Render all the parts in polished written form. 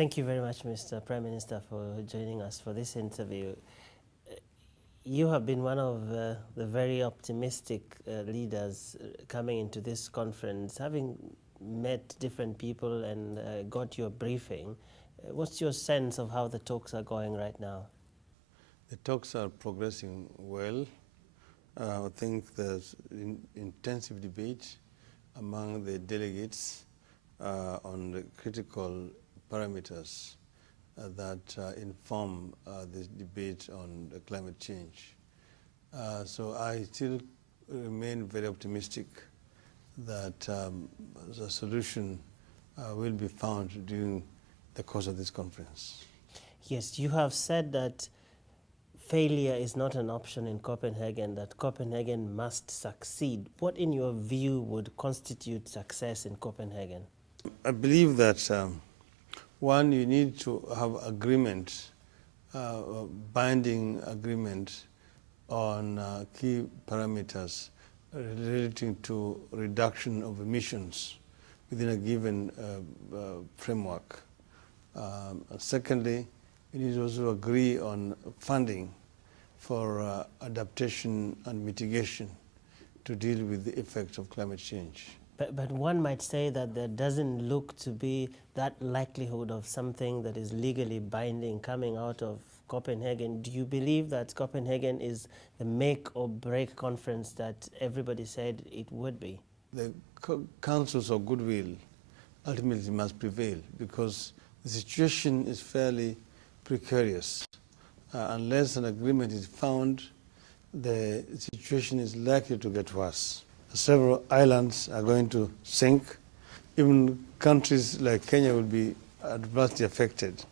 Thank you very much, Mr. Prime Minister, for joining us for this interview. You have been one of the very optimistic leaders coming into this conference, having met different people and got your briefing. What's your sense of how the talks are going right now? The talks are progressing well. I think there's intensive debate among the delegates on the critical parameters that inform this debate on the climate change. So I still remain very optimistic that the solution will be found during the course of this conference. Yes, you have said that failure is not an option in Copenhagen, that Copenhagen must succeed. What, in your view, would constitute success in Copenhagen? I believe that one, you need to have agreement, binding agreement on key parameters relating to reduction of emissions within a given framework. Secondly, we need to also agree on funding for adaptation and mitigation to deal with the effects of climate change. But one might say that there doesn't look to be that likelihood of something that is legally binding coming out of Copenhagen. Do you believe that Copenhagen is the make or break conference that everybody said it would be? The councils of goodwill ultimately must prevail because the situation is fairly precarious. Unless an agreement is found, the situation is likely to get worse. Several islands are going to sink. Even countries like Kenya will be adversely affected.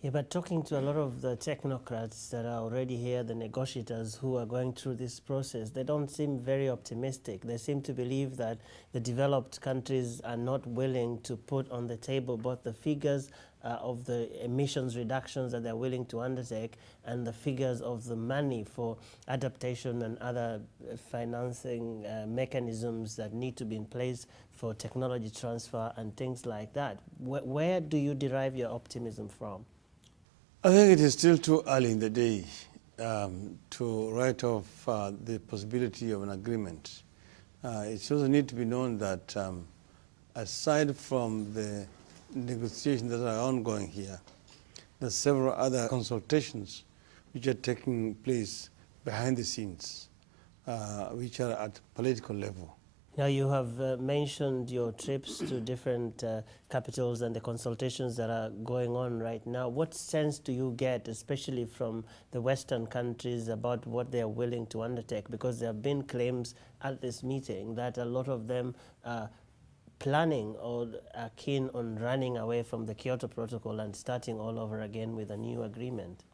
Yeah, but talking to a lot of the technocrats that are already here, the negotiators who are going through this process, they don't seem very optimistic. They seem to believe that the developed countries are not willing to put on the table both the figures of the emissions reductions that they're willing to undertake and the figures of the money for adaptation and other financing mechanisms that need to be in place for technology transfer and things like that. Where do you derive your optimism from? I think it is still too early in the day to write off the possibility of an agreement. It also needs to be known that aside from the negotiations that are ongoing here, there are several other consultations which are taking place behind the scenes, which are at political level. Now, you have mentioned your trips to different capitals and the consultations that are going on right now. What sense do you get, especially from the Western countries, about what they are willing to undertake? Because there have been claims at this meeting that a lot of them are planning or are keen on running away from the Kyoto Protocol and starting all over again with a new agreement.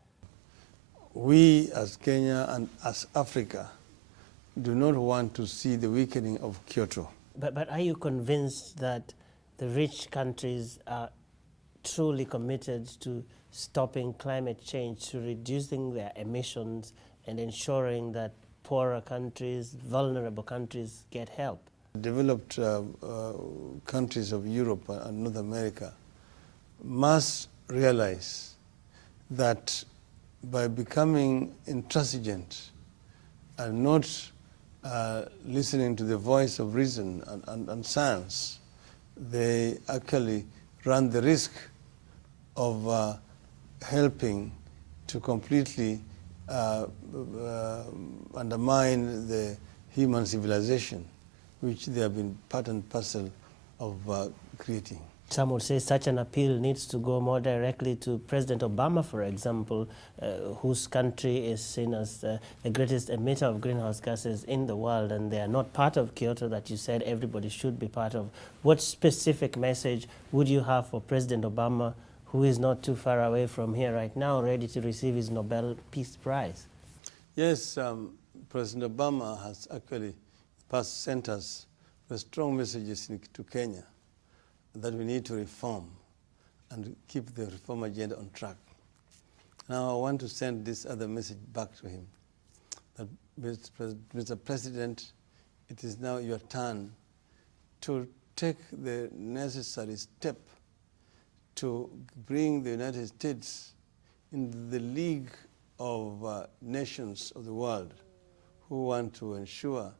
We as Kenya and as Africa do not want to see the weakening of Kyoto. But are you convinced that the rich countries are truly committed to stopping climate change, to reducing their emissions and ensuring that poorer countries, vulnerable countries get help? Developed countries of Europe and North America must realize that by becoming intransigent and not listening to the voice of reason and science, they actually run the risk of helping to completely undermine the human civilization, which they have been part and parcel of creating. Some would say such an appeal needs to go more directly to President Obama, for example, whose country is seen as the greatest emitter of greenhouse gases in the world, and they are not part of Kyoto that you said everybody should be part of. What specific message would you have for President Obama, who is not too far away from here right now, ready to receive his Nobel Peace Prize? Yes, President Obama has actually sent us strong messages to Kenya that we need to reform and keep the reform agenda on track. Now I want to send this other message back to him, that Mr. President, it is now your turn to take the necessary step to bring the United States in the league of nations of the world who want to ensure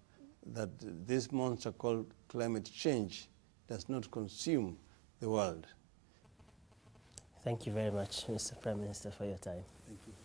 that this monster called climate change does not consume the world. Thank you very much, Mr. Prime Minister, for your time. Thank you.